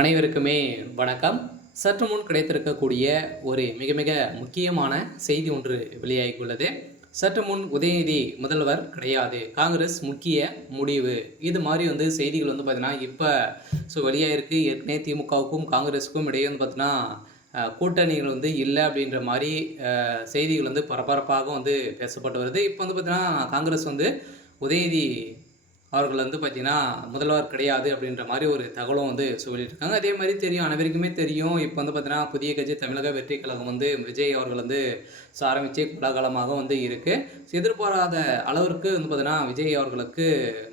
அனைவருக்குமே வணக்கம். சற்று முன் கிடைத்திருக்கக்கூடிய ஒரு மிக மிக முக்கியமான செய்தி ஒன்று வெளியாகியுள்ளது. சற்று முன் உதயநிதி முதல்வர் கிடையாது, காங்கிரஸ் முக்கிய முடிவு. இது மாதிரி செய்திகள் பார்த்தீங்கன்னா இப்போ வெளியாயிருக்கு. ஏற்கனவே திமுகவுக்கும் காங்கிரஸுக்கும் இடையே பார்த்தீங்கன்னா கூட்டணிகள் இல்லை அப்படின்ற மாதிரி செய்திகள் பரபரப்பாக பேசப்பட்டு வருது. இப்போ பார்த்தீங்கன்னா காங்கிரஸ் உதயநிதி அவர்கள் பார்த்தீங்கன்னா முதல்வர் கிடையாது அப்படின்ற மாதிரி ஒரு தகவலும் சொல்லியிருக்காங்க. அதே மாதிரி தெரியும், அனைவருக்குமே தெரியும். இப்போ பார்த்தீங்கன்னா புதிய கட்சி தமிழக வெற்றி கழகம் விஜய் அவர்கள் ஆரம்பித்து கோலாகலமாக இருக்குது. எதிர்பாராத அளவிற்கு பார்த்தீங்கன்னா விஜய் அவர்களுக்கு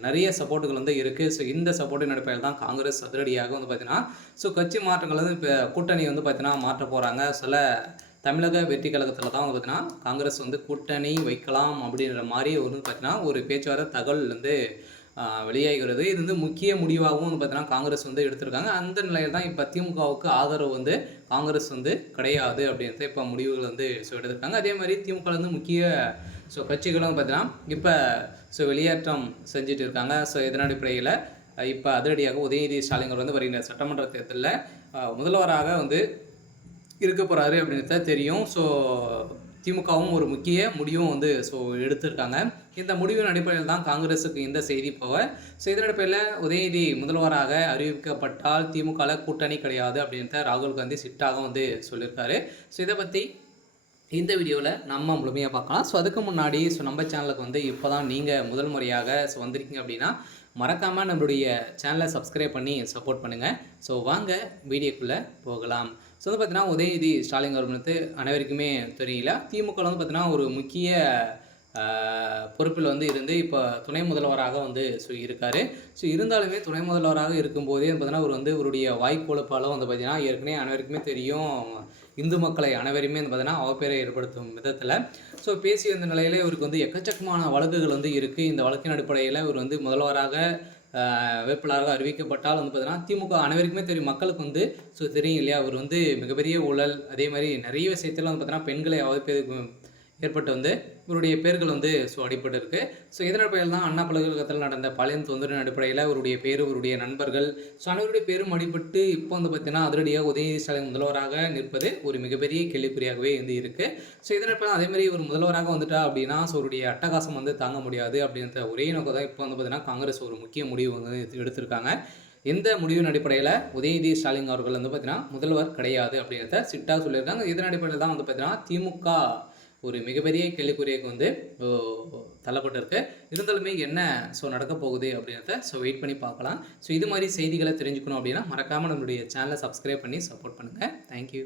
நிறைய சப்போர்ட்டுகள் இருக்குது. இந்த சப்போர்ட்டின் அடிப்படையில் தான் காங்கிரஸ் அதிரடியாக பார்த்தீங்கன்னா கட்சி மாற்றங்கள் இப்போ கூட்டணி பார்த்தீங்கன்னா மாற்ற போகிறாங்க. சில தமிழக வெற்றி கழகத்தில் தான் பார்த்தீங்கன்னா காங்கிரஸ் கூட்டணி வைக்கலாம் அப்படின்ற மாதிரி பார்த்தீங்கன்னா ஒரு பேச்சுவார்த்தை தகவல் வெளியாகிறது. இது முக்கிய முடிவாகவும் பார்த்தீங்கன்னா காங்கிரஸ் எடுத்திருக்காங்க. அந்த நிலையில் தான் இப்போ திமுகவுக்கு ஆதரவு காங்கிரஸ் கிடையாது அப்படின்றத இப்போ முடிவுகள் எடுத்திருக்காங்க. அதே மாதிரி திமுக முக்கிய கட்சிகளும் பார்த்தீங்கன்னா இப்போ வெளியேற்றம் செஞ்சுட்டு இருக்காங்க. இதன் அடிப்படையில் இப்போ அதிரடியாக உதயநிதி ஸ்டாலின் வருகின்ற சட்டமன்ற தேர்தலில் முதல்வராக இருக்க போகிறாரு அப்படின்றது தெரியும். திமுகவும் ஒரு முக்கிய முடிவும் எடுத்திருக்காங்க. இந்த முடிவின் அடிப்படையில் தான் காங்கிரஸுக்கு இந்த செய்தி போக. இதன் அடிப்படையில் உதயநிதி முதல்வராக அறிவிக்கப்பட்டால் திமுகவில் கூட்டணி கிடையாது அப்படின்றத ராகுல் காந்தி சிட்டாக சொல்லியிருக்காரு. இதை பற்றி இந்த வீடியோவில் நம்ம முழுமையாக பார்க்கலாம். அதுக்கு முன்னாடி நம்ம சேனலுக்கு இப்போ தான் நீங்கள் முதல் முறையாக வந்திருக்கீங்க அப்படின்னா மறக்காமல் நம்மளுடைய சேனலை சப்ஸ்கிரைப் பண்ணி சப்போர்ட் பண்ணுங்கள். வாங்க வீடியோக்குள்ளே போகலாம். பார்த்தீங்கன்னா உதயநிதி ஸ்டாலின் அவர்கள் அனைவருக்குமே தெரியல, திமுக பார்த்தீங்கன்னா ஒரு முக்கிய பொறுப்பில் இருந்து இப்போ துணை முதல்வராக இருக்கார். இருந்தாலுமே துணை முதல்வராக இருக்கும்போதே பார்த்தீங்கன்னா அவர் அவருடைய வாய்க்கொழுப்பால் பார்த்தீங்கன்னா ஏற்கனவே அனைவருக்குமே தெரியும், இந்து மக்களை அனைவருமே பார்த்தீங்கன்னா அவப்பேரை ஏற்படுத்தும் விதத்தில் பேசி வந்த நிலையில் இவருக்கு எக்கச்சக்கமான வழக்குகள் இருக்குது. இந்த வழக்கின் அடிப்படையில் இவர் முதல்வராக வேட்பாளராக அறிவிக்கப்பட்டால் பார்த்தீங்கன்னா திமுக அனைவருக்குமே தெரியும், மக்களுக்கு தெரியும் இல்லையா, அவர் மிகப்பெரிய ஊழல், அதே மாதிரி நிறைய விஷயத்தில் பார்த்தீங்கன்னா பெண்களை அவப்பேருக்கு ஏற்பட்டு இவருடைய பேர்கள் அடிப்பட்டு இருக்குது. இதன் அடிப்படையில் தான் அண்ணா பல்கலைக்கழகத்தில் நடந்த பாலியல் தொந்தரின் அடிப்படையில் அவருடைய பேர், அவருடைய நண்பர்கள் அனைவருடைய பேரும் அடிபட்டு இப்போ பார்த்தீங்கன்னா அதிரடியாக உதயநிதி ஸ்டாலின் முதல்வராக நிற்பது ஒரு மிகப்பெரிய கேள்விக்குறியாகவே இருக்குது. இதன் அடிப்படையில் அதேமாதிரி ஒரு முதல்வராக வந்துட்டா அப்படின்னா அவருடைய அட்டகாசம் தாங்க முடியாது அப்படின்ற ஒரே நோக்கம் தான் இப்போ பார்த்தீங்கன்னா காங்கிரஸ் ஒரு முக்கிய முடிவு எடுத்திருக்காங்க. எந்த முடிவின் அடிப்படையில் உதயநிதி ஸ்டாலின் அவர்கள் பார்த்தீங்கன்னா முதல்வர் கிடையாது அப்படின்றத சிட்டாக சொல்லியிருக்காங்க. இதன் அடிப்படையில் தான் பார்த்தீங்கன்னா திமுக ஒரு மிகப்பெரிய கேள்விக்குறியாக தள்ளப்பட்டிருக்கு. இருந்தாலுமே என்ன நடக்க போகுது அப்படின்றத வெயிட் பண்ணி பார்க்கலாம். இது மாதிரி செய்திகளை தெரிஞ்சுக்கணும் அப்படின்னா மறக்காமல் நம்மளுடைய சேனலை சப்ஸ்கிரைப் பண்ணி சப்போர்ட் பண்ணுங்கள். தேங்க்யூ.